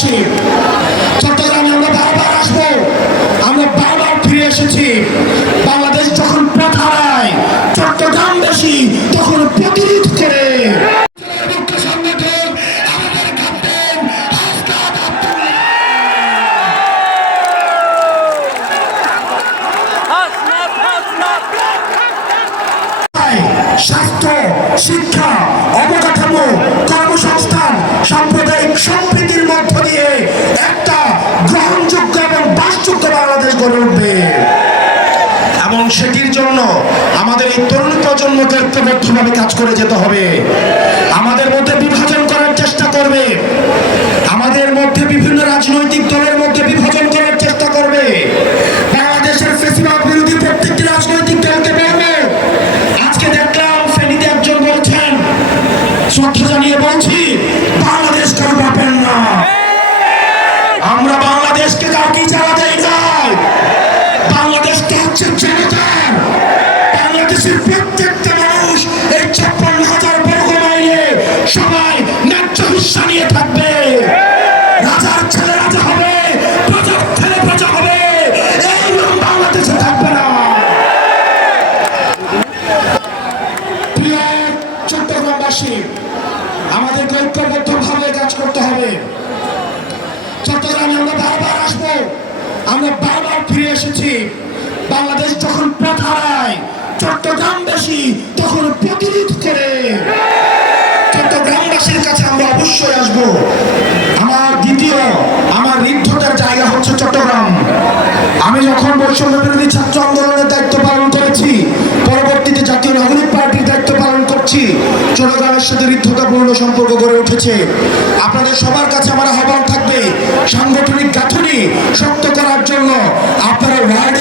চট্টগ্রামবাসী, চট্টগ্রামে আমরা বারবার আসবো, আমরা বারবার ফিরে এসেছি। বাংলাদেশ যখন প্রথায় চট্টগ্রামবাসী তখন প্রতিরোধ করে স্বাস্থ্য, শিক্ষা, অবকাঠামো, কর্মসংস্থান, সাম্প্রদায়িক সম্প্রীতির মধ্য দিয়ে একটা গ্রহণযোগ্য এবং বাসযোগ্য বাংলাদেশ গড়ে উঠবে। এবং সেটির জন্য আমাদের এই তরুণ প্রজন্মকে ঐক্যবদ্ধভাবে কাজ করে যেতে হবে। আমাদের মধ্যে বিভাজন করার চেষ্টা করবে, আমাদের মধ্যে বিভিন্ন রাজনৈতিক দলের মধ্যে বিভাজন করার চেষ্টা করবে। বাংলাদেশের ফ্যাসিবাদ বিরোধী প্রত্যেকটি রাজনৈতিক দলকে বলবে, আজকে দেখলাম ফেনীতে একজন বলছেন, শ্রদ্ধা জানিয়ে বলছি, বাংলাদেশ কারো বাপের না, আমরা বাংলাদেশকে কাউকে চালাতে যাই, বাংলাদেশটা হচ্ছে জনতার। বাংলাদেশের প্রত্যেকটা মানুষ এই ৫৬,০০০ বর্গ মাইলে সবাই ন্যায্য হিস্সা নিয়ে থাকবে। রাজার ছেলে রাজা হবে, প্রজার ছেলে প্রজা হবে, এই নিয়ম বাংলাদেশে থাকবে না। প্রিয় চট্টগ্রামবাসী, আমাদেরকে ঐক্যবদ্ধভাবে কাজ করতে হবে। চট্টগ্রামে আমরা বারবার আসবো, আমরা বারবার ফিরে এসেছি। বাংলাদেশ যখন প্রথায় চট্টগ্রামবাসী তখন প্রতিরোধ করে চট্টগ্রামবাসীর কাছে আমরা অবশ্যই আসবো। আমার ঋদ্ধতার জায়গা হচ্ছে চট্টগ্রাম। আমি যখন বৈষম্য বিরোধী ছাত্র আন্দোলনের দায়িত্ব পালন করেছি, পরবর্তীতে জাতীয় নাগরিক পার্টির দায়িত্ব পালন করছি, চট্টগ্রামের সাথে ঋদ্ধতাপূর্ণ সম্পর্ক গড়ে উঠেছে। আপনাদের সবার কাছে আমার আহ্বান থাকবে, সাংগঠনিক গাঁথনি শক্ত করার জন্য আপনারা ওয়ার্ডে